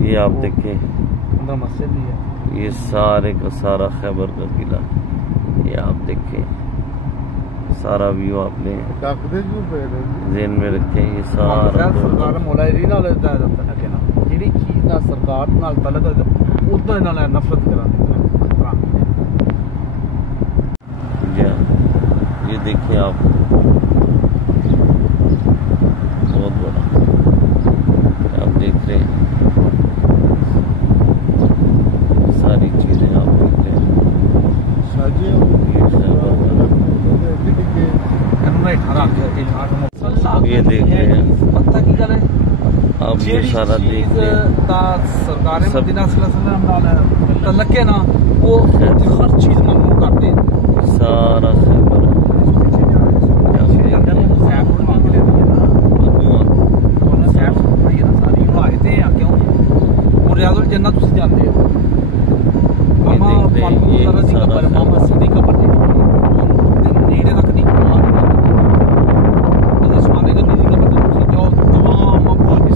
ये आप देखें, अंदर मस्जिद भी है। ये सारे का सारा खैबर का किला, ये आप देखें, सारा व्यू आपने ज़हन में रखें। ये सारा सरकार मौलारी नाल जिहड़ी चीज़ नाल सरकार नाल तलक उदा नाल नफरत करांदे। ये देखिए आप, बहुत बड़ा आप देख रहे हैं, सारी चीजें आप देख रहे हैं। ये देख रहे हैं पता की गल है, आप, ये सारा देख रहे हैं। सरकार मदीना सल्लल्लाहु अलैहि वसल्लम तलके ना वो हर चीज ममनू करते, सारा खैबर जन्नत तुम जानते हो। नेड़े तक नहीं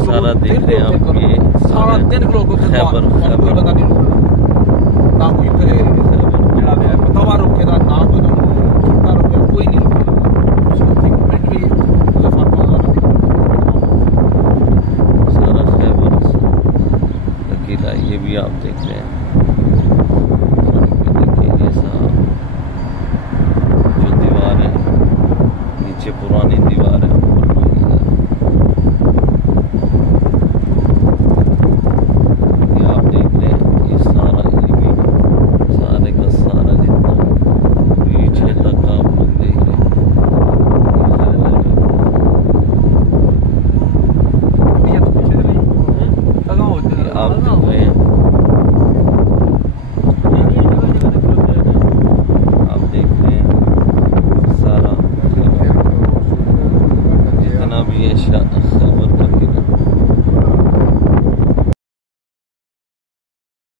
सारा देख रहे हैं आप। ये सारा दिन लोग खैबर कोई बंदा नहीं ना कोई तवा रोके ना कोई छोटा रोके, कोई नहीं रोके। सारा खैबर का किला ये भी आप देख रहे हैं।